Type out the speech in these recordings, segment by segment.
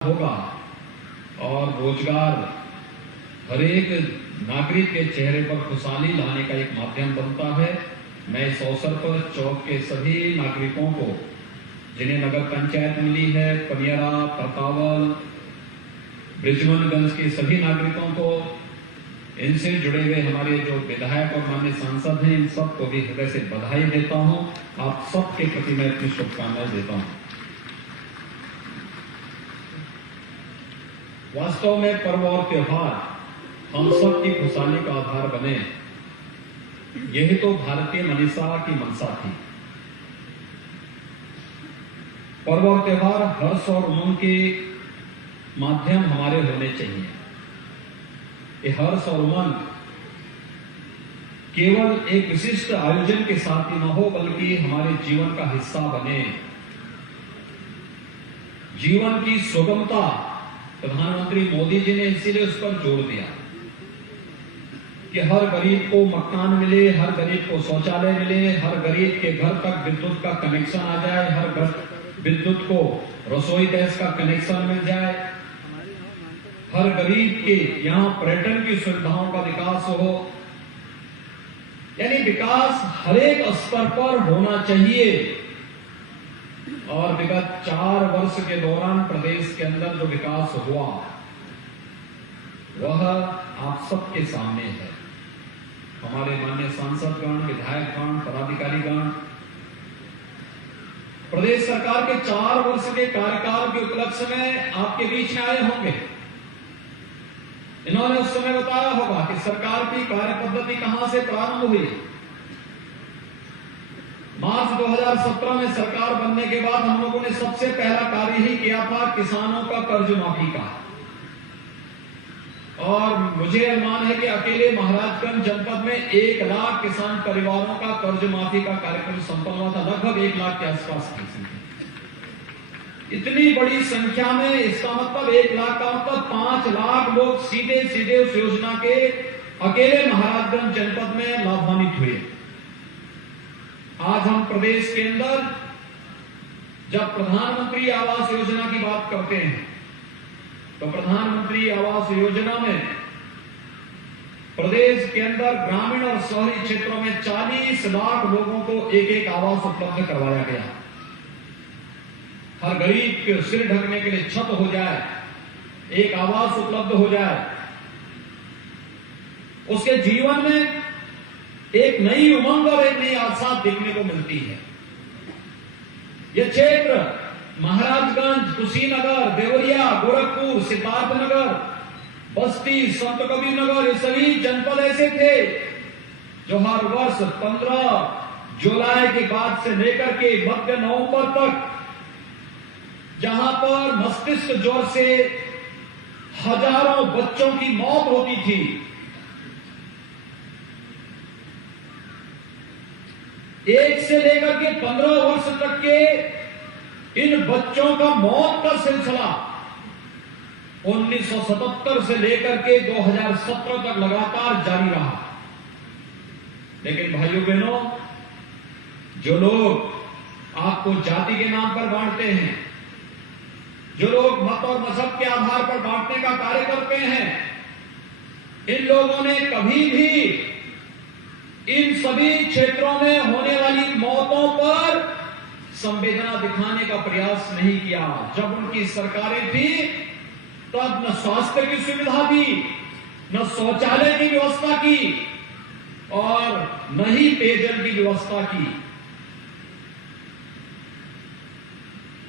होगा और रोजगार हर एक नागरिक के चेहरे पर खुशहाली लाने का एक माध्यम बनता है। मैं इस अवसर पर चौक के सभी नागरिकों को, जिन्हें नगर पंचायत मिली है, पनियरा, परतावल, ब्रिजमनगंज के सभी नागरिकों को, इनसे जुड़े हुए हमारे जो विधायक और माननीय सांसद हैं, इन सबको भी हृदय से बधाई देता हूं। आप सबके प्रति मैं अपनी शुभकामनाएं देता हूं। वास्तव में पर्व और त्योहार हम सब की खुशहाली का आधार बने, यही तो भारतीय मनीषा की मंशा थी। पर्व और त्योहार हर्ष और उमंग के माध्यम हमारे होने चाहिए। ये हर्ष और उमंग केवल एक विशिष्ट आयोजन के साथ ही न हो, बल्कि हमारे जीवन का हिस्सा बने। जीवन की सुगमता प्रधानमंत्री मोदी जी ने इसीलिए उस पर जोर दिया कि हर गरीब को मकान मिले, हर गरीब को शौचालय मिले, हर गरीब के घर तक विद्युत का कनेक्शन आ जाए, हर घर विद्युत को रसोई गैस का कनेक्शन मिल जाए, हर गरीब के यहाँ पर्यटन की सुविधाओं का विकास हो। यानी विकास हर एक स्तर पर होना चाहिए। और विगत 4 वर्ष के दौरान प्रदेश के अंदर जो विकास हुआ वह आप सबके सामने है। हमारे माननीय सांसदगण, विधायकगण, पदाधिकारीगण प्रदेश सरकार के 4 वर्ष के कार्यकाल के उपलक्ष्य में आपके बीच में आए होंगे। इन्होंने उस समय बताया होगा कि सरकार की कार्य पद्धति कहां से प्रारंभ हुई। मार्च 2017 में सरकार बनने के बाद हम लोगों ने सबसे पहला कार्य ही किया था किसानों का कर्ज माफी का। और मुझे अनुमान है कि अकेले महाराजगंज जनपद में 1 लाख किसान परिवारों का कर्ज माफी का कार्यक्रम संपन्न हुआ था। लगभग 1 लाख के आसपास की संख्या। इतनी बड़ी संख्या में, इसका मतलब 1 लाख का मतलब 5 लाख लोग सीधे सीधे उस योजना के अकेले महाराजगंज जनपद में लाभान्वित हुए। आज हम प्रदेश के अंदर जब प्रधानमंत्री आवास योजना की बात करते हैं तो प्रधानमंत्री आवास योजना में प्रदेश के अंदर ग्रामीण और शहरी क्षेत्रों में 40 लाख लोगों को एक आवास उपलब्ध करवाया गया। हर गरीब के सिर ढकने के लिए छत हो जाए, एक आवास उपलब्ध हो जाए, उसके जीवन में एक नई उमंग और एक नई आशा देखने को मिलती है। यह क्षेत्र महाराजगंज, कुशीनगर, देवरिया, गोरखपुर, सिद्धार्थनगर, बस्ती, संत कबीर नगर, ये सभी जनपद ऐसे थे जो हर वर्ष 15 जुलाई के बाद से लेकर के मध्य नवंबर तक, जहां पर मस्तिष्क ज्वर से हजारों बच्चों की मौत होती थी, 1 से लेकर के 15 वर्ष तक के इन बच्चों का मौत का सिलसिला 1977 से लेकर के 2017 तक लगातार जारी रहा। लेकिन भाइयों बहनों, जो लोग आपको जाति के नाम पर बांटते हैं, जो लोग मत और मजहब के आधार पर बांटने का कार्य करते हैं, इन लोगों ने कभी भी इन सभी क्षेत्रों में होने वाली मौतों पर संवेदना दिखाने का प्रयास नहीं किया। जब उनकी सरकारें थी तब न स्वास्थ्य की सुविधा दी, न शौचालय की व्यवस्था की और न ही पेयजल की व्यवस्था की।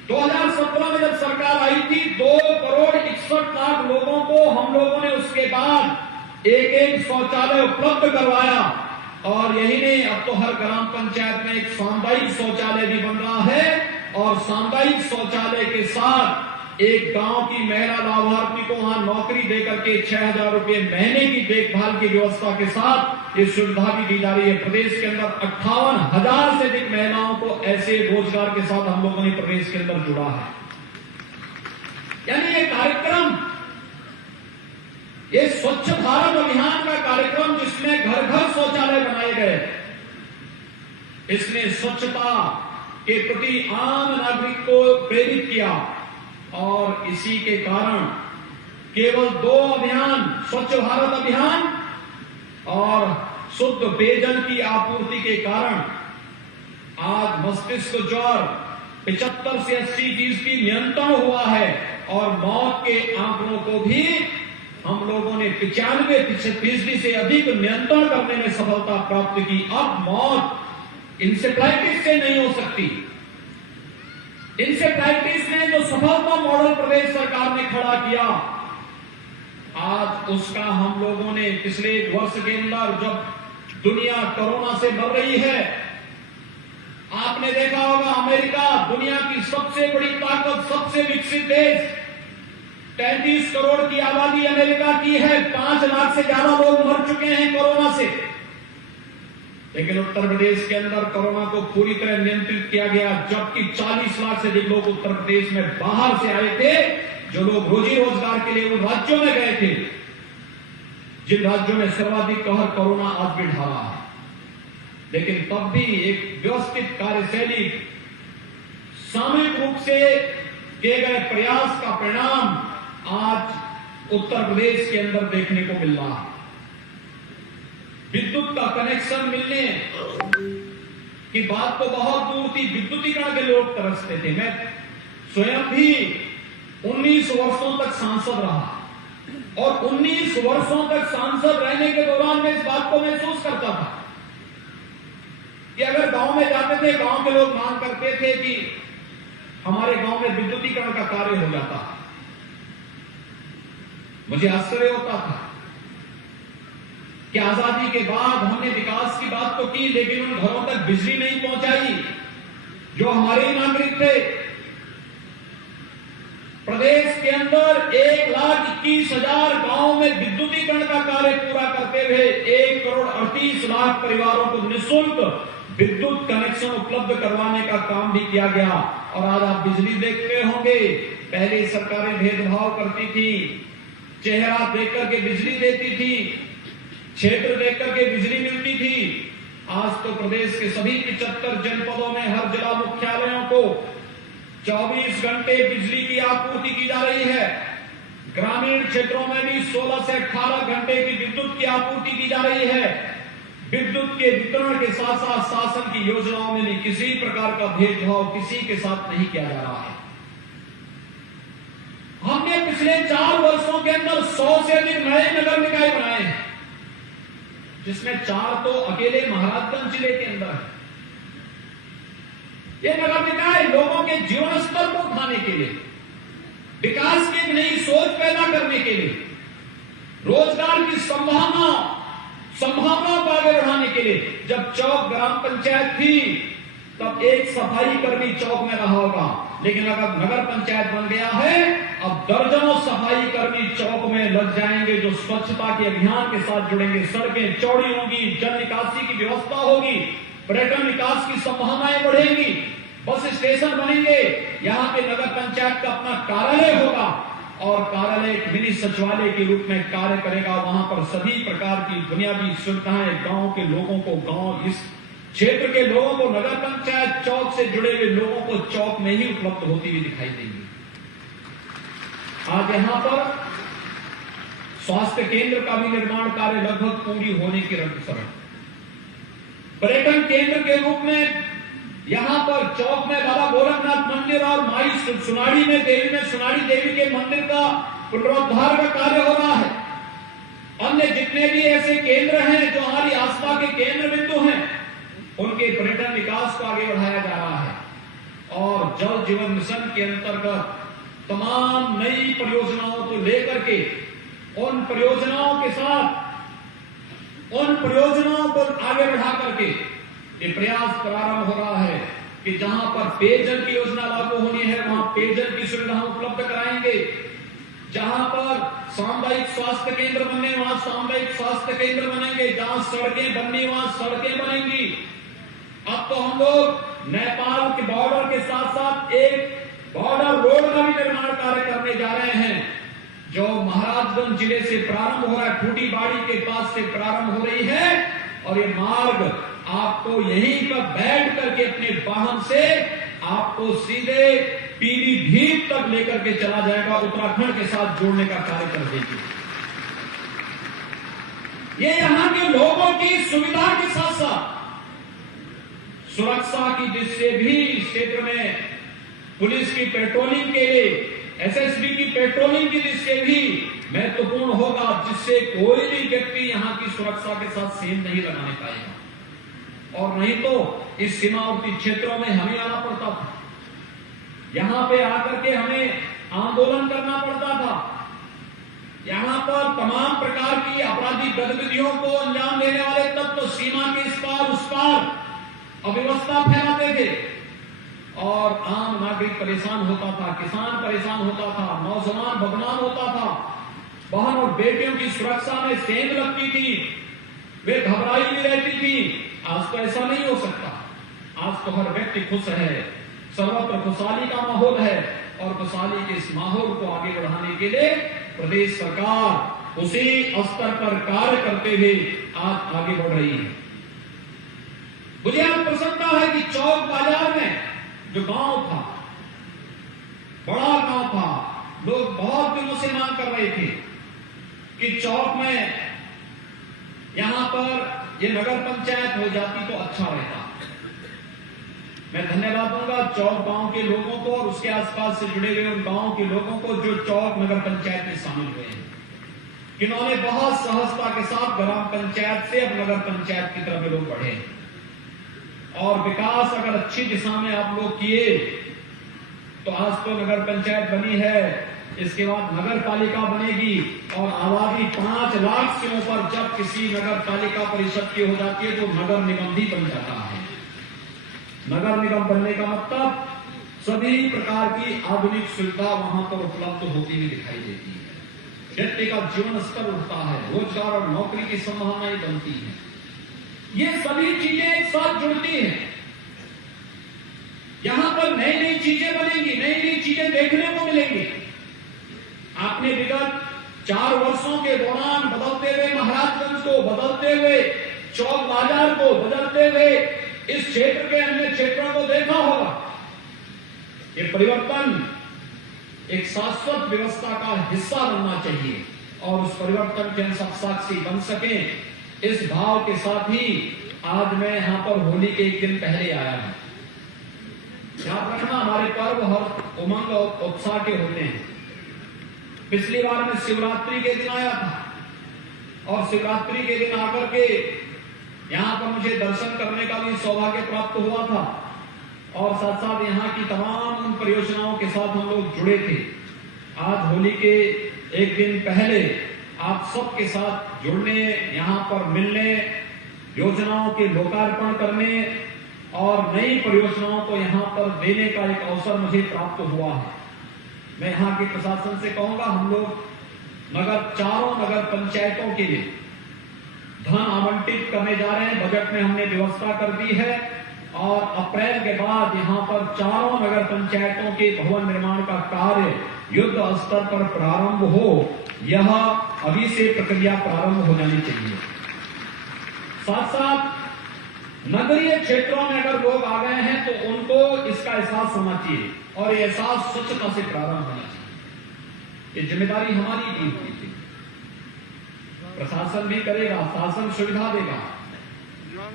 2017 में जब सरकार आई थी, 2 करोड़ 61 लाख लोगों को हम लोगों ने उसके बाद एक शौचालय उपलब्ध करवाया। और यही नहीं, अब तो हर ग्राम पंचायत में एक सामुदायिक शौचालय भी बन रहा है। और सामुदायिक शौचालय के साथ एक गांव की महिला लाभार्थी को वहां नौकरी देकर के 6,000 रुपए महीने की देखभाल की व्यवस्था के साथ ये सुविधा भी दी जा रही है। प्रदेश के अंदर 58,000 से अधिक महिलाओं को ऐसे रोजगार के साथ हम लोगों ने प्रदेश के अंदर जुड़ा है। यानी ये कार्यक्रम, ये स्वच्छ भारत अभियान का कार्यक्रम, जिसमें घर घर शौचालय बनाए गए, इसने स्वच्छता के प्रति आम नागरिक को प्रेरित किया। और इसी के कारण केवल 2 अभियान, स्वच्छ भारत अभियान और शुद्ध पेयजल की आपूर्ति के कारण आज मस्तिष्क ज्वर 75 से 80% नियंत्रण हुआ है और मौत के आंकड़ों को भी हम लोगों ने 95% से अधिक नियंत्रण करने में सफलता प्राप्त की। अब मौत इंसेफ्लाइटिस से नहीं हो सकती। इंसेफ्लाइटिस ने जो सफलता मॉडल प्रदेश सरकार ने खड़ा किया, आज उसका हम लोगों ने पिछले 1 वर्ष के अंदर, जब दुनिया कोरोना से मर रही है, आपने देखा होगा अमेरिका दुनिया की सबसे बड़ी ताकत, सबसे विकसित देश, 33 करोड़ की आबादी अमेरिका की है, 5 लाख से ज्यादा लोग मर चुके हैं कोरोना से। लेकिन उत्तर प्रदेश के अंदर कोरोना को पूरी तरह नियंत्रित किया गया, जबकि 40 लाख से अधिक लोग उत्तर प्रदेश में बाहर से आए थे, जो लोग रोजी रोजगार के लिए उन राज्यों में गए थे जिन राज्यों में सर्वाधिक कहर कोरोना आज भी ढा रहा है। लेकिन तब भी एक व्यवस्थित कार्यशैली, सामूहिक रूप से किए गए प्रयास का परिणाम आज उत्तर प्रदेश के अंदर देखने को मिल रहा है। विद्युत का कनेक्शन मिलने की बात तो बहुत दूर थी, विद्युतीकरण के लोग तरसते थे। मैं स्वयं भी 19 वर्षों तक सांसद रहा और 19 वर्षों तक सांसद रहने के दौरान मैं इस बात को महसूस करता था कि अगर गांव में जाते थे, गांव के लोग मांग करते थे कि हमारे गांव में विद्युतीकरण का कार्य हो जाता। मुझे आश्चर्य होता था कि आजादी के बाद हमने विकास की बात तो की, लेकिन उन घरों तक बिजली नहीं पहुंचाई जो हमारे ही नागरिक थे। प्रदेश के अंदर 1,21,000 गांव में विद्युतीकरण का कार्य पूरा करते हुए 1,38,00,000 परिवारों को निःशुल्क विद्युत कनेक्शन उपलब्ध करवाने का काम भी किया गया। और आज आप बिजली देखते होंगे, पहले सरकारें भेदभाव करती थी, चेहरा देख करके बिजली देती थी, क्षेत्र देख करके बिजली मिलती थी। आज तो प्रदेश के सभी 75 जनपदों में हर जिला मुख्यालयों को 24 घंटे बिजली की आपूर्ति की जा रही है। ग्रामीण क्षेत्रों में भी 16 से 18 घंटे की विद्युत की आपूर्ति की जा रही है। विद्युत के वितरण के साथ साथ शासन की योजनाओं में भी किसी प्रकार का भेदभाव किसी के साथ नहीं किया जा रहा है। हमने पिछले 4 वर्षों के अंदर 100 से अधिक नए नगर निकाय बनाए हैं, जिसमें 4 तो अकेले महाराजगंज जिले के अंदर है। ये नगर निकाय लोगों के जीवन स्तर को उठाने के लिए, विकास की एक नई सोच पैदा करने के लिए, रोजगार की संभावनाओं को आगे बढ़ाने के लिए। जब चौक ग्राम पंचायत थी तब एक सफाई कर्मी चौक में रहा होगा, लेकिन अगर नगर पंचायत बन गया है, अब दर्जनों सफाई कर्मी चौक में लग जाएंगे जो स्वच्छता के अभियान के साथ जुड़ेंगे। सड़कें चौड़ी होंगी, जल निकासी की व्यवस्था होगी, पर्यटन विकास की संभावनाएं बढ़ेंगी, बस स्टेशन बनेंगे, यहाँ पे नगर पंचायत का अपना कार्यालय होगा और कार्यालय एक मिनी सचिवालय के रूप में कार्य करेगा। वहां पर सभी प्रकार की बुनियादी सुविधाएं गांव के लोगों को, गांव इस क्षेत्र के लोगों को, नगर पंचायत चौक से जुड़े हुए लोगों को चौक में ही उपलब्ध होती हुई दिखाई देंगी। आज यहां पर स्वास्थ्य केंद्र का भी निर्माण कार्य लगभग पूरी होने की रफ्तार। पर्यटन केंद्र के रूप में यहां पर चौक में बाबा गोरखनाथ मंदिर और माई सुनाड़ी में सुनाड़ी देवी के मंदिर का पुनरुद्धार का कार्य हो रहा है। अन्य जितने भी ऐसे केंद्र हैं जो हमारी आस्था के केंद्र बिंदु हैं, उनके पर्यटन विकास को आगे बढ़ाया जा रहा है। और जल जीवन मिशन के अंतर्गत तमाम नई परियोजनाओं को लेकर के उन परियोजनाओं के साथ उन परियोजनाओं को आगे बढ़ा करके ये प्रयास प्रारंभ हो रहा है कि जहां पर पेयजल की योजना लागू होनी है वहां पेयजल की सुविधा उपलब्ध कराएंगे। जहां पर सामुदायिक स्वास्थ्य केंद्र बनने वहां सामुदायिक स्वास्थ्य केंद्र बनेंगे, जहां सड़कें बननी वहां सड़कें बनेंगी। अब तो हम लोग नेपाल के बॉर्डर के साथ साथ एक बॉर्डर रोड का भी निर्माण कार्य करने जा रहे हैं, जो महाराजगंज जिले से प्रारंभ हो रहा है, ठूटीबाड़ी के पास से प्रारंभ हो रही है। और ये मार्ग आपको यहीं पर बैठ करके अपने वाहन से आपको सीधे पीलीभीत तक लेकर के चला जाएगा, उत्तराखंड के साथ जोड़ने का कार्य कर देगी। ये यहां के लोगों की सुविधा के साथ साथ सुरक्षा की दृष्टि से भी इस क्षेत्र में पुलिस की पेट्रोलिंग के लिए, एसएसबी की पेट्रोलिंग की दृष्टि से भी महत्वपूर्ण होगा, जिससे कोई भी व्यक्ति यहां की सुरक्षा के साथ सेंध नहीं लगाने पाएगा। और नहीं तो इस सीमावर्ती क्षेत्रों में हमें आना पड़ता था, यहां पे आकर के हमें आंदोलन करना पड़ता था, यहां पर तमाम प्रकार की आपराधिक गतिविधियों को अंजाम देने वाले तत्व सीमा के इस पार उस पार अव्यवस्था फैलाते थे और आम नागरिक परेशान होता था, किसान परेशान होता था, नौजवान बदनाम होता था, बहन और बेटियों की सुरक्षा में सेंध लगती थी, वे घबराई भी रहती थी। आज तो ऐसा नहीं हो सकता। आज तो हर व्यक्ति खुश है, सर्वत्र खुशहाली का माहौल है और खुशहाली के इस माहौल को आगे बढ़ाने के लिए प्रदेश सरकार उसी स्तर पर कार्य करते हुए आज आगे बढ़ रही है। मुझे आज प्रसन्नता है कि चौक बाजार में जो गांव था, बड़ा गांव था, लोग बहुत दिनों से मांग कर रहे थे कि चौक में यहां पर ये नगर पंचायत हो जाती तो अच्छा रहता। मैं धन्यवाद दूंगा चौक गांव के लोगों को और उसके आसपास से जुड़े हुए उन गांव के लोगों को जो चौक नगर पंचायत में शामिल हुए हैं, जिन्होंने बहुत सहजता के साथ ग्राम पंचायत से अब नगर पंचायत की तरफ लोग बढ़े और विकास अगर अच्छी दिशा में आप लोग किए तो आज तो नगर पंचायत बनी है, इसके बाद नगर पालिका बनेगी और आबादी 5 लाख से ऊपर जब किसी नगर पालिका परिषद की हो जाती है तो नगर निगम भी बन जाता है। नगर निगम बनने का मतलब सभी प्रकार की आधुनिक सुविधा वहां पर उपलब्ध होती हुई दिखाई देती है, व्यक्ति का जीवन स्तर उठता है, रोजगार और नौकरी की संभावनाएं बनती है, ये सभी चीजें एक साथ जुड़ती हैं। यहां पर नई नई चीजें बनेंगी, नई नई चीजें देखने को मिलेंगी। आपने विगत 4 वर्षों के दौरान बदलते हुए महाराजगंज को, बदलते हुए चौक बाजार को, बदलते हुए इस क्षेत्र के अन्य क्षेत्रों को देखा होगा। ये परिवर्तन एक शाश्वत व्यवस्था का हिस्सा बनना चाहिए और उस परिवर्तन के हम सब साक्षी बन सके, इस भाव के साथ ही आज मैं यहां पर होली के एक दिन पहले आया हूं। याद रखना, हमारे पर्व हर उमंग और उत्साह के होते हैं। पिछली बार मैं शिवरात्रि के दिन आया था और शिवरात्रि के दिन आकर के यहां पर मुझे दर्शन करने का भी सौभाग्य प्राप्त हुआ था और साथ साथ यहां की तमाम उन परियोजनाओं के साथ हम लोग जुड़े थे। आज होली के एक दिन पहले आप सबके साथ जुड़ने, यहां पर मिलने, योजनाओं के लोकार्पण करने और नई परियोजनाओं को यहां पर देने का एक अवसर मुझे प्राप्त हुआ है। मैं यहां के प्रशासन से कहूंगा, हम लोग चारों नगर पंचायतों के लिए धन आवंटित करने जा रहे हैं। बजट में हमने व्यवस्था कर दी है और अप्रैल के बाद यहां पर चारों नगर पंचायतों के भवन निर्माण का कार्य युद्ध स्तर पर प्रारंभ हो, यह अभी से प्रक्रिया प्रारंभ हो जानी चाहिए। साथ साथ नगरीय क्षेत्रों में अगर लोग आ गए हैं तो उनको इसका एहसास होना चाहिए और ये एहसास स्वच्छता से प्रारंभ होना चाहिए। ये जिम्मेदारी हमारी भी होती थी। प्रशासन भी करेगा, शासन सुविधा देगा,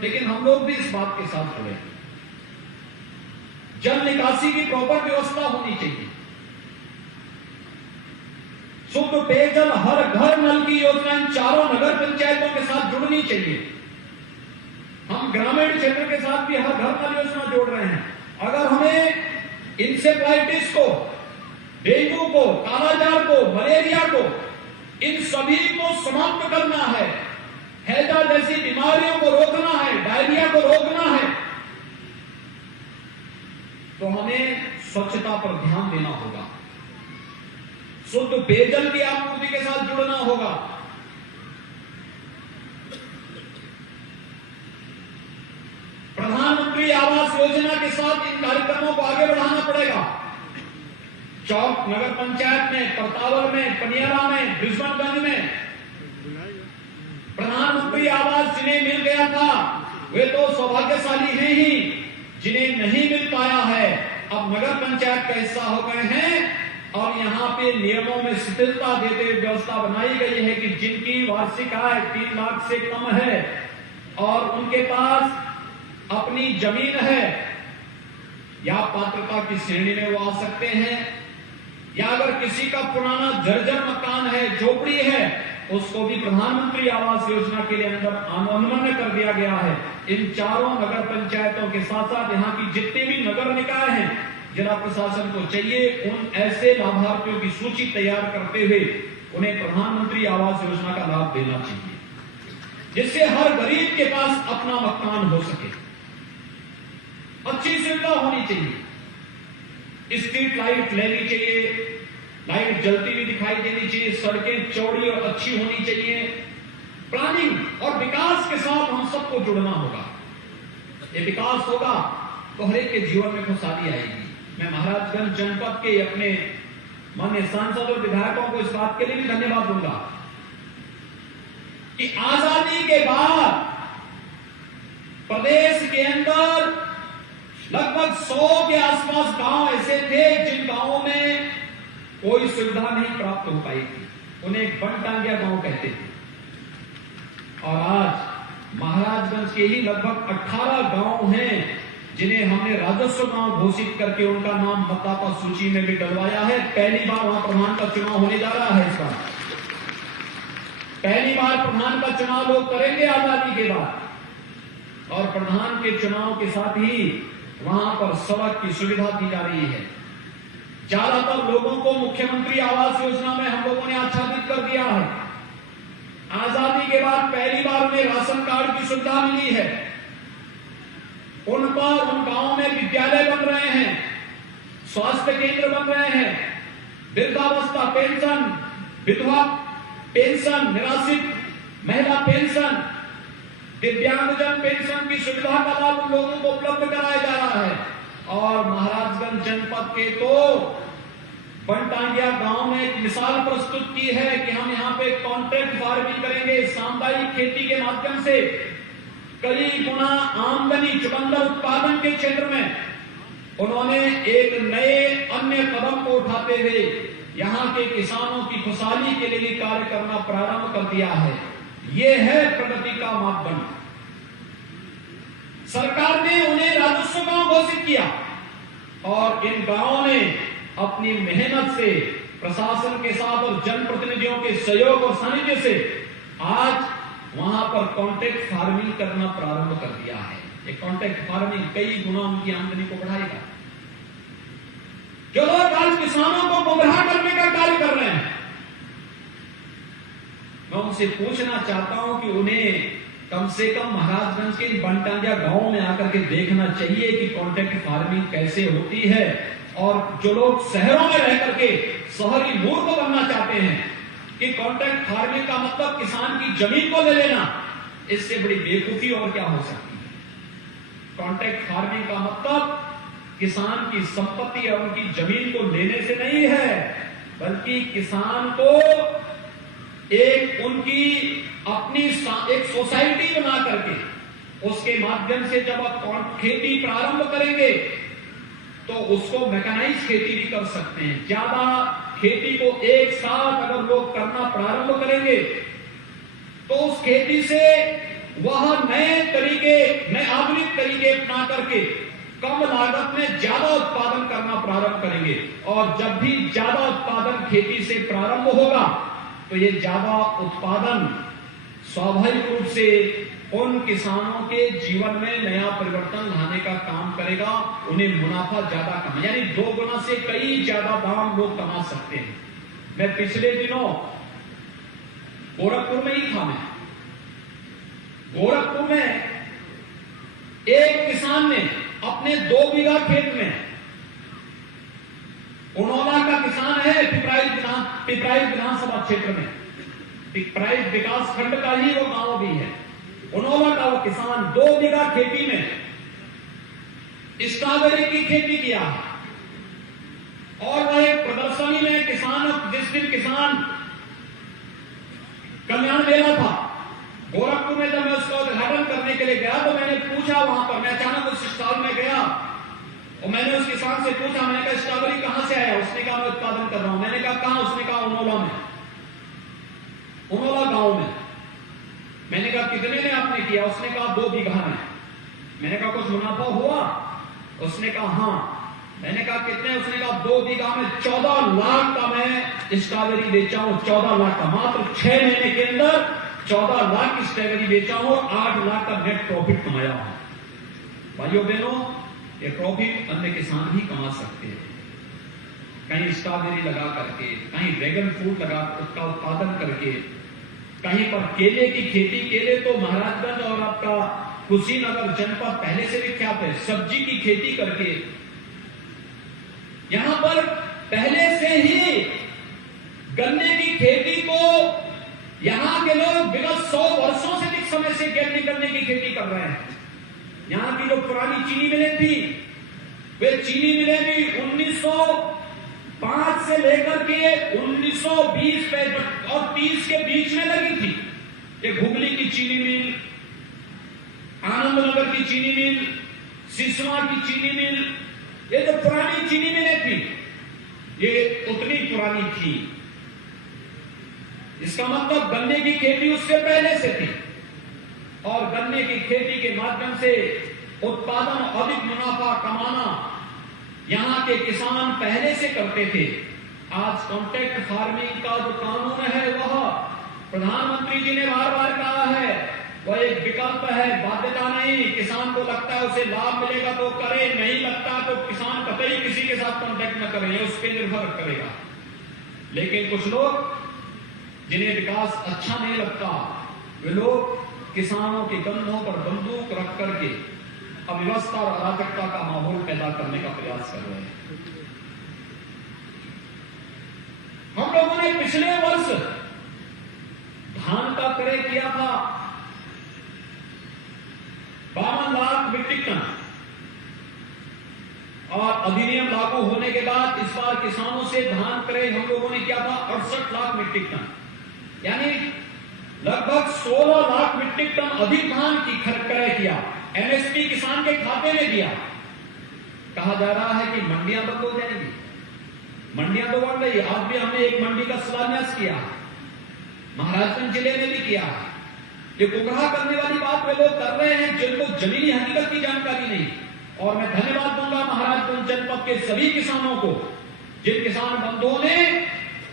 लेकिन हम लोग भी इस बात के साथ जुड़े। जल निकासी की प्रॉपर व्यवस्था होनी चाहिए, शुद्ध पेयजल हर घर नल की योजना इन चारों नगर पंचायतों के साथ जुड़नी चाहिए। हम ग्रामीण क्षेत्र के साथ भी हर घर नल योजना जोड़ रहे हैं। अगर हमें इंसेफ्लाइटिस को, डेंगू को, कालाजार को, मलेरिया को, इन सभी को समाप्त करना है, हैजा जैसी बीमारियों को रोकना है, डायरिया को रोकना है, तो हमें स्वच्छता पर ध्यान देना होगा, शुद्ध पेयजल की आपूर्ति के साथ जुड़ना होगा। प्रधानमंत्री आवास योजना के साथ इन कार्यक्रमों को आगे बढ़ाना पड़ेगा। चौक नगर पंचायत में, परतावल में, पनियरा में, बिजमनगंज में प्रधानमंत्री आवास जिन्हें मिल गया था वे तो सौभाग्यशाली हैं ही, जिन्हें नहीं मिल पाया है अब नगर पंचायत का हिस्सा हो गए हैं और यहाँ पे नियमों में शिथिलता देते हुए व्यवस्था बनाई गई है कि जिनकी वार्षिक आय 3 लाख से कम है और उनके पास अपनी जमीन है या पात्रता की श्रेणी में वो आ सकते हैं, या अगर किसी का पुराना जर्जर मकान है, झोपड़ी है, उसको भी प्रधानमंत्री आवास योजना के लिए अंदर अनुमन्य कर दिया गया है। इन चारों नगर पंचायतों के साथ साथ यहाँ की जितने भी नगर निकाय हैं, जिला प्रशासन को चाहिए उन ऐसे लाभार्थियों की सूची तैयार करते हुए उन्हें प्रधानमंत्री आवास योजना का लाभ देना चाहिए, जिससे हर गरीब के पास अपना मकान हो सके। अच्छी सुविधा होनी चाहिए, स्ट्रीट लाइट लेनी चाहिए, लाइट जलती हुई दिखाई देनी चाहिए, सड़कें चौड़ी और अच्छी होनी चाहिए। प्लानिंग और विकास के साथ हम सबको जुड़ना होगा। ये विकास होगा तो हर एक के जीवन में खुशहाली आएगी। मैं महाराजगंज जनपद के अपने माननीय सांसद और विधायकों को इस बात के लिए भी धन्यवाद दूंगा कि आजादी के बाद प्रदेश के अंदर लगभग 100 के आसपास गांव ऐसे थे जिन गांवों में कोई सुविधा नहीं प्राप्त हो पाई थी, उन्हें बनटांगिया गांव कहते थे। और आज महाराजगंज के ही लगभग 18 गांव हैं जिन्हें हमने राजस्व गांव घोषित करके उनका नाम मतदाता सूची में भी डलवाया है। पहली बार वहां प्रधान का चुनाव होने जा रहा है। इस बार पहली बार प्रधान का चुनाव लोग करेंगे आजादी के बाद, और प्रधान के चुनाव के साथ ही वहां पर सड़क की सुविधा दी जा रही है। ज्यादातर लोगों को मुख्यमंत्री आवास योजना में हम लोगों ने आच्छादित कर दिया है। आजादी के बाद पहली बार उन्हें राशन कार्ड की सुविधा मिली है। उन गांवों में विद्यालय बन रहे हैं, स्वास्थ्य केंद्र बन रहे हैं, वृद्धावस्था पेंशन, विधवा पेंशन, निराश्रित महिला पेंशन, दिव्यांगजन पेंशन की सुविधा का लाभ उन लोगों को उपलब्ध कराया जा रहा है। और महाराजगंज जनपद के तो बनटांगिया गांव में एक मिसाल प्रस्तुत की है कि हम यहाँ पे कॉन्ट्रैक्ट फार्मिंग करेंगे, सामुदायिक खेती के माध्यम से कई गुना आमदनी चुकंदर उत्पादन के क्षेत्र में उन्होंने एक नए अन्य कदम को उठाते हुए यहाँ के किसानों की खुशहाली के लिए कार्य करना प्रारंभ कर दिया है। ये है प्रगति का मापदंड। सरकार ने उन्हें राजस्व गांव घोषित किया और इन गांवों ने अपनी मेहनत से प्रशासन के साथ और जनप्रतिनिधियों के सहयोग और सानिध्य से आज वहां पर कॉन्ट्रैक्ट फार्मिंग करना प्रारंभ कर दिया है। ये कॉन्ट्रैक्ट फार्मिंग कई गुना उनकी आमदनी को बढ़ाएगा। जो लोग आज किसानों को गुमराह करने का कार्य कर रहे हैं, मैं उनसे पूछना चाहता हूं कि उन्हें कम से कम महाराजगंज के बनटांगिया गांव में आकर के देखना चाहिए कि कॉन्ट्रैक्ट फार्मिंग कैसे होती है। और जो लोग शहरों में रह करके शहरी मूर्ख बनना चाहते हैं कि कॉन्ट्रैक्ट फार्मिंग का मतलब किसान की जमीन को ले लेना, इससे बड़ी बेवकूफी और क्या हो सकती है। कॉन्ट्रैक्ट फार्मिंग का मतलब किसान की संपत्ति और उनकी जमीन को लेने से नहीं है, बल्कि किसान को एक उनकी अपनी एक सोसाइटी बना करके उसके माध्यम से जब आप खेती प्रारंभ करेंगे तो उसको मैकेनाइज खेती भी कर सकते हैं। ज्यादा खेती को एक साथ अगर लोग करना प्रारंभ करेंगे तो उस खेती से वह नए तरीके, नए आधुनिक तरीके अपना करके कम लागत में ज्यादा उत्पादन करना प्रारंभ करेंगे। और जब भी ज्यादा उत्पादन खेती से प्रारंभ होगा तो ये ज्यादा उत्पादन स्वाभाविक रूप से उन किसानों के जीवन में नया परिवर्तन लाने का काम करेगा। उन्हें मुनाफा ज्यादा कमा, यानी 2 गुना से कई ज्यादा दाम लोग कमा सकते हैं। मैं पिछले दिनों गोरखपुर में ही था। मैं गोरखपुर में एक किसान ने अपने 2 बीघा खेत में, उनोला का किसान है, पिपराइच विधानसभा क्षेत्र में, पिपराइच विकास खंड का ही वो गांव भी है। उनोला का वो किसान 2 बीघा खेती में स्ट्रॉबेरी की खेती किया और वह एक प्रदर्शनी में किसान, जिस दिन किसान कल्याण मेला था गोरखपुर में, जब मैं उसका उद्घाटन करने के लिए गया तो मैंने पूछा वहां पर, मैं अचानक उस स्टॉल में गया और मैंने उस किसान से पूछा, मैंने कहा स्ट्रॉबेरी कहां से आया? उसने कहा मैं उत्पादन कर रहा हूं। मैंने कहा कहां? उसने कहा उनोला में, उनोला गांव में। मैंने कहा कितने में आपने किया? उसने कहा 2 बीघा में। मैंने कहा कुछ मुनाफा हुआ? उसने कहा हाँ। मैंने कहा कितने? उसने कहा 2 बीघा में 14 लाख का मैं स्ट्रॉबेरी बेचा हूं। 14 लाख का, मात्र 6 महीने के अंदर 14 लाख की स्ट्रॉबेरी बेचा हूं, 8 लाख का नेट प्रॉफिट कमाया हूं। भाइयों बहनों, ये प्रॉफिट अन्य किसान भी कमा सकते हैं। कहीं स्ट्रॉबेरी लगा करके, कहीं ड्रैगन फ्रूट लगा उसका उत्पादन करके, कहीं पर केले की खेती। केले तो महाराजगंज और आपका कुशीनगर जनपद पहले से विख्यात है। सब्जी की खेती करके यहां पर पहले से ही गन्ने की खेती को यहां के लोग विगत 100 वर्षों से अधिक समय से गन्ने की खेती कर रहे हैं। यहां की जो पुरानी चीनी मिलें थी, वे चीनी मिलें भी 1905 से लेकर के 1920 और 30 के बीच में लगी थी। ये हुगली की चीनी मिल, आनंदनगर की चीनी मिल, सिसवा की चीनी मिल, ये जो पुरानी चीनी मिलें थी, ये उतनी पुरानी थी। इसका मतलब गन्ने की खेती उससे पहले से थी और गन्ने की खेती के माध्यम से उत्पादन, अधिक मुनाफा कमाना यहां के किसान पहले से करते थे। आज कॉन्ट्रैक्ट फार्मिंग का जो कानून है वह प्रधानमंत्री जी ने बार बार कहा है, वह एक विकल्प है, बाध्यता नहीं। किसान को लगता है उसे लाभ मिलेगा तो करे, नहीं लगता तो किसान कतई किसी के साथ कॉन्टैक्ट न करें, उस पर निर्भर करेगा। लेकिन कुछ लोग जिन्हें विकास अच्छा नहीं लगता, वे लोग किसानों के कंधों पर बंदूक रख करके अव्यवस्था और अराजकता का माहौल पैदा करने का प्रयास कर रहे हैं। हम लोगों ने पिछले वर्ष धान का क्रय किया था 52 लाख मीट्रिक टन और अधिनियम लागू होने के बाद इस बार किसानों से धान क्रय हम लोगों ने किया था 68 लाख मीट्रिक टन, यानी लगभग 16 लाख मीट्रिक टन अधिक धान की क्रय किया। एमएसपी किसान के खाते में दिया। कहा जा रहा है कि मंडियां बंद हो जाएंगी। मंडियां तो बन रही। आज भी हमने एक मंडी का शिलान्यास किया, महाराजगंज जिले में भी किया। ये गुमराह करने वाली बात वे लोग कर रहे हैं जिनको जमीनी हकीकत की जानकारी नहीं। और मैं धन्यवाद दूंगा महाराजगंज जनपद के सभी किसानों को, जिन किसान बंधुओं ने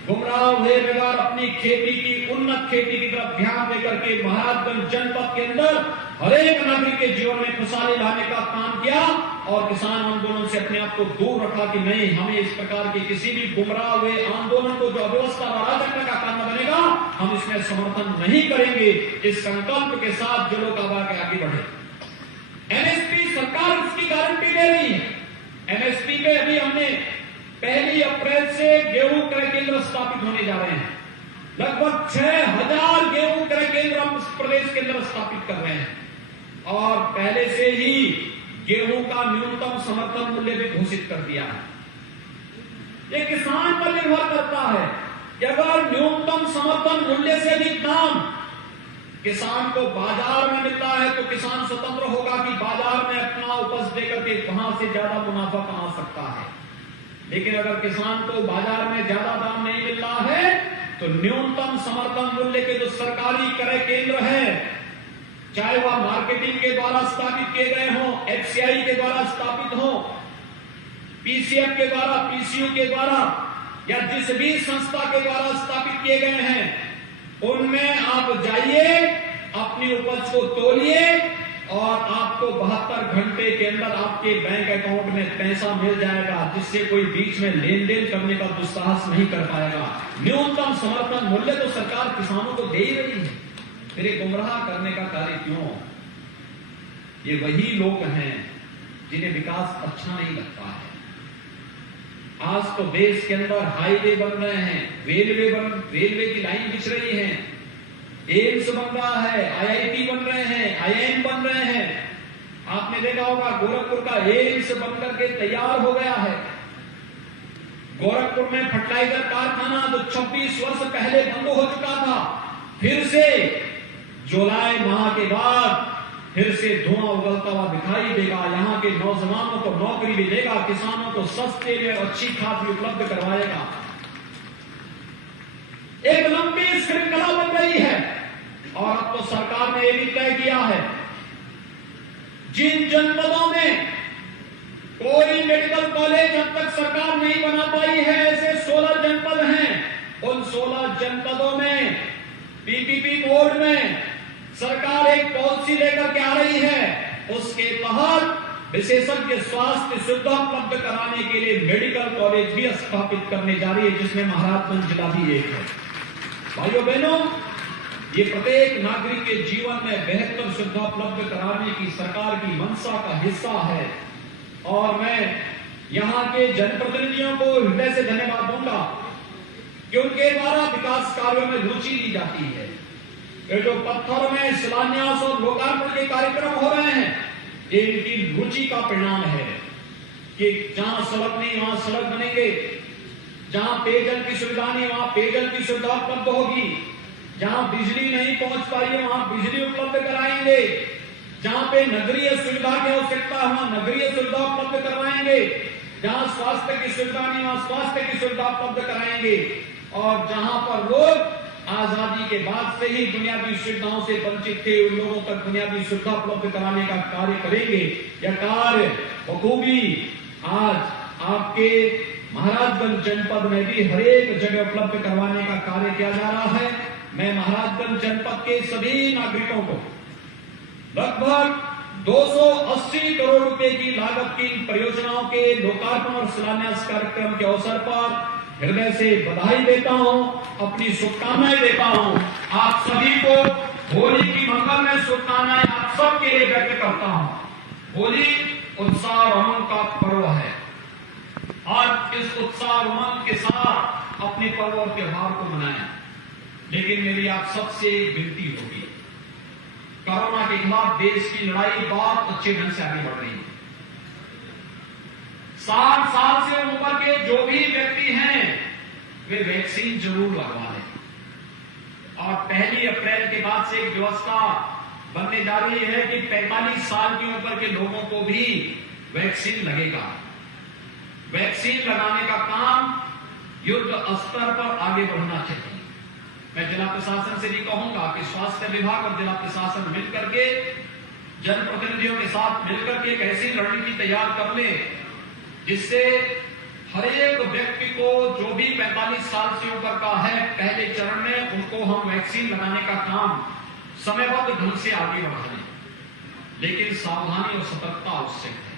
गुमराह हुए बगैर अपनी खेती की, उन्नत खेती की तरफ ध्यान देकर के महाराजगंज जनपद के अंदर हर एक नागरिक के जीवन में खुशहाली लाने का काम किया और किसान आंदोलन से अपने आप को दूर रखा कि नहीं, हमें इस प्रकार के किसी भी गुमराह हुए आंदोलन को जो अव्यवस्था और अराजकता का कारण बनेगा, हम इसमें समर्थन नहीं करेंगे। इस संकल्प के साथ जो लोग आगे बढ़े। एमएसपी सरकार इसकी गारंटी दे रही है। एमएसपी पे अभी हमने 1 अप्रैल से गेहूं क्रय केंद्र स्थापित होने जा रहे हैं। लगभग 6000 गेहूं क्रय केंद्र हम प्रदेश के अंदर स्थापित कर रहे हैं और पहले से ही गेहूं का न्यूनतम समर्थन मूल्य भी घोषित कर दिया है। ये किसान पर निर्भर करता है कि अगर न्यूनतम समर्थन मूल्य से भी कम किसान को बाजार में मिलता है तो किसान स्वतंत्र होगा कि बाजार में अपना उपज देकर के वहां से ज्यादा मुनाफा कमा सकता है। लेकिन अगर किसान को बाजार में ज्यादा दाम नहीं मिल रहा है तो न्यूनतम समर्थन मूल्य के जो सरकारी क्रय केंद्र है, चाहे वह मार्केटिंग के द्वारा स्थापित किए गए हों, एफसीआई के द्वारा स्थापित हो, पीसीएफ के द्वारा, पीसीयू के द्वारा या जिस भी संस्था के द्वारा स्थापित किए गए हैं, उनमें आप जाइए, अपनी उपज को तोलिए और आपको 72 घंटे के अंदर आपके बैंक अकाउंट में पैसा मिल जाएगा, जिससे कोई बीच में लेन देन करने का दुस्साहस नहीं कर पाएगा। न्यूनतम समर्थन मूल्य तो सरकार किसानों को दे ही रही है, फिर गुमराह करने का कार्य क्यों? ये वही लोग हैं जिन्हें विकास अच्छा नहीं लगता है। आज तो देश के अंदर हाईवे बन रहे हैं, रेलवे की लाइन बिछ रही है, एम्स बन रहा है, आईआईटी बन रहे हैं, आईआईएम बन रहे हैं। आपने देखा होगा गोरखपुर का एम्स बनकर के तैयार हो गया है। गोरखपुर में फर्टिलाइजर कारखाना जो 26 वर्ष पहले बंद हो चुका था, फिर से जुलाई माह के बाद फिर से धुआं उगलता हुआ दिखाई देगा। यहाँ के नौजवानों को नौकरी भी देगा, किसानों को सस्ते में अच्छी खाद भी उपलब्ध करवाएगा। एक लंबी श्रृंखला बन रही है और अब तो सरकार ने यह भी तय किया है, जिन जनपदों में कोई मेडिकल कॉलेज अब तक सरकार नहीं बना पाई है, ऐसे 16 जनपद हैं। उन 16 जनपदों में पीपीपी बोर्ड में सरकार एक पॉलिसी लेकर के आ रही है। उसके तहत विशेषज्ञ स्वास्थ्य सुविधा उपलब्ध कराने के लिए मेडिकल कॉलेज भी स्थापित करने जा रही है, जिसमें महाराजगंज जिला भी एक है। भाइयों बहनों, ये प्रत्येक नागरिक के जीवन में बेहतर सुविधा उपलब्ध कराने की सरकार की मंशा का हिस्सा है और मैं यहां के जनप्रतिनिधियों को हृदय से धन्यवाद दूंगा कि उनके द्वारा विकास कार्यों में रुचि ली जाती है। ये जो पत्थर में शिलान्यास और लोकार्पण के कार्यक्रम हो रहे हैं, ये इनकी रुचि का परिणाम है कि जहां सड़क नहीं वहां सड़क बनेंगे, जहां पेयजल की सुविधा नहीं वहां पेयजल की सुविधा उपलब्ध होगी, जहां बिजली नहीं पहुंच पाई है वहां बिजली उपलब्ध कराएंगे, जहां पे नगरीय सुविधा की आवश्यकता है वहां नगरीय सुविधा उपलब्ध करवाएंगे, जहां स्वास्थ्य की सुविधा नहीं वहां स्वास्थ्य की सुविधा उपलब्ध कराएंगे और जहां पर लोग आजादी के बाद से ही बुनियादी सुविधाओं से वंचित थे, उन लोगों तक बुनियादी सुविधा उपलब्ध कराने का कार्य करेंगे। यह कार्य बखूबी आज आपके महाराजगंज जनपद में भी हर एक जगह उपलब्ध करवाने का कार्य किया जा रहा है। मैं महाराजगंज जनपद के सभी नागरिकों को लगभग 280 करोड़ रुपए की लागत की परियोजनाओं के लोकार्पण और शिलान्यास कार्यक्रम के अवसर पर हृदय से बधाई देता हूं, अपनी शुभकामनाएं देता हूं। आप सभी को होली की मंगलमय शुभकामनाएं आप सबके लिए व्यक्त करता हूं। होली उत्साह और उमंग का पर्व है और इस उत्साह और उमंग के साथ अपने पर्व और त्योहार को मनाएं। लेकिन मेरी आप सबसे विनती होगी, कोरोना के खिलाफ देश की लड़ाई बहुत अच्छे ढंग से आगे बढ़ रही है। 60 साल से ऊपर के जो भी व्यक्ति हैं वे वैक्सीन जरूर लगवा लें और 1 अप्रैल के बाद से एक व्यवस्था बनने जा रही है कि 45 साल के ऊपर के लोगों को भी वैक्सीन लगेगा। वैक्सीन लगाने का काम युद्ध स्तर पर आगे बढ़ना चाहिए। मैं जिला प्रशासन से भी कहूंगा कि स्वास्थ्य विभाग और जिला प्रशासन मिलकर के जनप्रतिनिधियों के साथ मिलकर के एक ऐसी रणनीति तैयार कर ले जिससे हर एक व्यक्ति को जो भी 45 साल से ऊपर का है पहले चरण में उनको हम वैक्सीन लगाने का काम समयबद्ध ढंग से आगे बढ़ाएं। लेकिन सावधानी और सतर्कता आवश्यक है।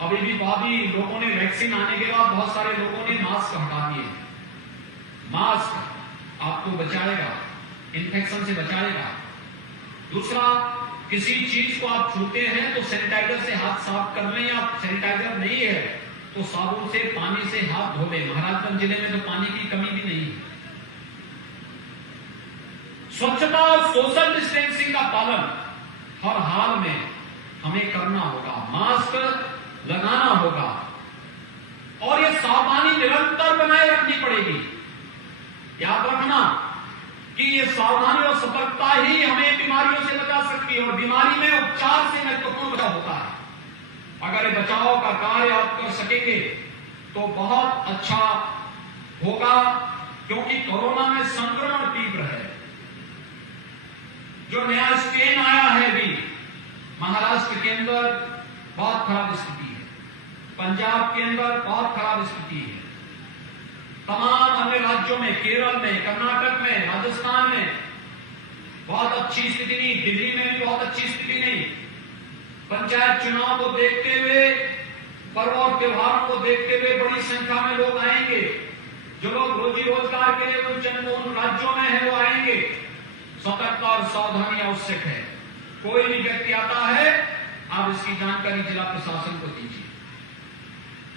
अभी भी बाकी लोगों ने वैक्सीन आने के बाद बहुत सारे लोगों ने मास्क हटा दिए। मास्क आपको बचाएगा, इन्फेक्शन से बचाएगा। दूसरा, किसी चीज को आप छूते हैं तो सैनिटाइजर से हाथ साफ कर लें, या सैनिटाइजर नहीं है तो साबुन से पानी से हाथ धो लें। महाराजगंज जिले में तो पानी की कमी भी नहीं है। स्वच्छता और सोशल डिस्टेंसिंग का पालन हर हाल में हमें करना होगा, मास्क लगाना होगा और ये सावधानी निरंतर बनाए रखनी पड़ेगी। याद रखना कि ये सावधानी और सतर्कता ही हमें बीमारियों से बचा सकती है और बीमारी में उपचार से महत्वपूर्ण बचाव होता है। अगर ये बचाव का कार्य आप कर सकेंगे तो बहुत अच्छा होगा, क्योंकि कोरोना में संक्रमण तीव्र है। जो नया स्ट्रेन आया है भी महाराष्ट्र के अंदर बहुत खराब स्थिति है, पंजाब के अंदर बहुत खराब स्थिति है, तमाम अन्य राज्यों में, केरल में, कर्नाटक में, राजस्थान में बहुत अच्छी स्थिति नहीं, दिल्ली में भी बहुत अच्छी स्थिति नहीं। पंचायत चुनाव को देखते हुए, पर्व और त्योहारों को देखते हुए बड़ी संख्या में लोग आएंगे। जो लोग रोजी रोजगार के लिए उन राज्यों में है वो आएंगे। सतर्कता और सावधानी आवश्यक है। कोई भी व्यक्ति आता है आप इसकी जानकारी जिला प्रशासन को दीजिए।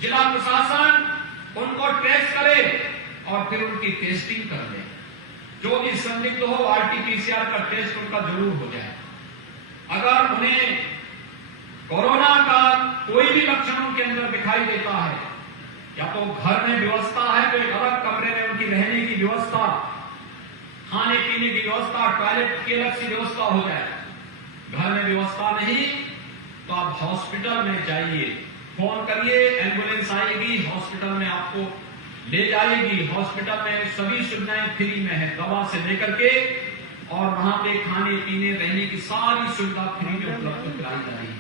जिला प्रशासन उनको ट्रेस करे और फिर उनकी टेस्टिंग कर ले। जो भी संदिग्ध हो आरटीपीसीआर का टेस्ट उनका जरूर हो जाए। अगर उन्हें कोरोना का कोई भी लक्षण उनके अंदर दिखाई देता है, या तो घर में व्यवस्था है तो एक अलग कमरे में उनकी रहने की व्यवस्था, खाने पीने की व्यवस्था, टॉयलेट की अलग सी व्यवस्था हो जाए, घर में व्यवस्था नहीं तो आप हॉस्पिटल में जाइए, फोन करिए, एम्बुलेंस आएगी, हॉस्पिटल में आपको ले जाएगी। हॉस्पिटल में सभी सुविधाएं फ्री में है, दवा से लेकर के, और वहां पे खाने पीने रहने की सारी सुविधा फ्री में उपलब्ध कराई जा रही है।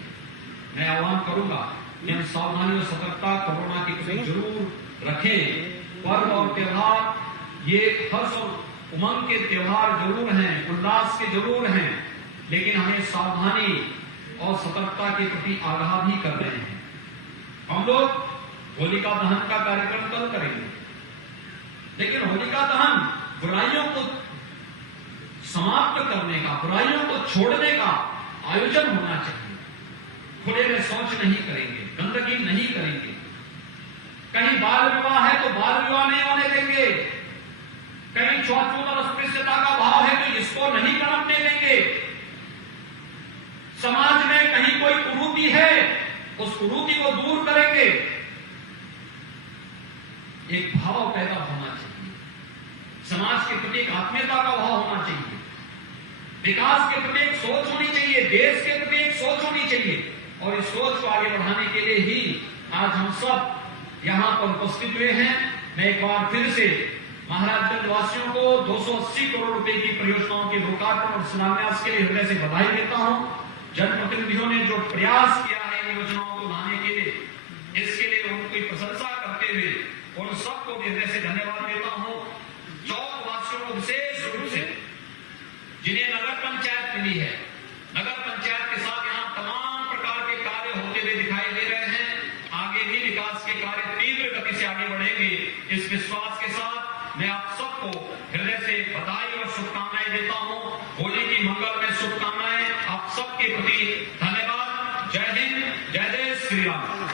मैं आह्वान करूंगा कि हम सावधानी और सतर्कता कोरोना के प्रति जरूर रखें। पर्व और त्योहार ये हर्ष और उमंग के त्योहार जरूर हैं, उल्लास के जरूर हैं, लेकिन हमें सावधानी और सतर्कता के प्रति आगाह भी कर रहे हैं। हम लोग होलिका दहन का कार्यक्रम कल करेंगे, लेकिन होलिका दहन बुराइयों को समाप्त करने का, बुराइयों को छोड़ने का आयोजन होना चाहिए। खुले में शौच नहीं करेंगे, गंदगी नहीं करेंगे। कहीं बाल विवाह है तो बाल विवाह नहीं होने देंगे, कहीं छुआछूत और अस्पृश्यता का भाव है तो इसको नहीं पनपने देंगे। समाज में कहीं कोई कुरीति है, उस कुरीति को दूर करेंगे। एक भाव पैदा होना चाहिए, समाज के प्रति एक आत्मीयता का भाव होना चाहिए, विकास के प्रति एक सोच होनी चाहिए, देश के प्रति एक सोच होनी चाहिए। और इस सोच को आगे बढ़ाने के लिए ही आज हम सब यहां पर उपस्थित हुए हैं। मैं एक बार फिर से महाराजगंज वासियों को 280 करोड़ रुपए की परियोजनाओं के लोकार्पण और शिलान्यास के लिए हृदय से बधाई देता हूं। जनप्रतिनिधियों ने जो प्रयास किया है इन योजनाओं को लाने के लिए, इसके लिए उनकी प्रशंसा करते हुए उन सबको हृदय से धन्यवाद देता हूं। चौक वासियों को विशेष रूप से, जिन्हें नगर पंचायत मिली है, नगर पंचायत के साथ यहां तमाम प्रकार के कार्य होते हुए दिखाई दे रहे हैं। आगे भी विकास के कार्य तीव्र गति से आगे बढ़ेंगे, इस विश्वास के साथ मैं आप सबको हृदय से बधाई और शुभकामनाएं देता हूं। होली की मंगलमय शुभकामनाएं आप सबके प्रति। धन्यवाद। जय हिंद, जय जय श्री राम।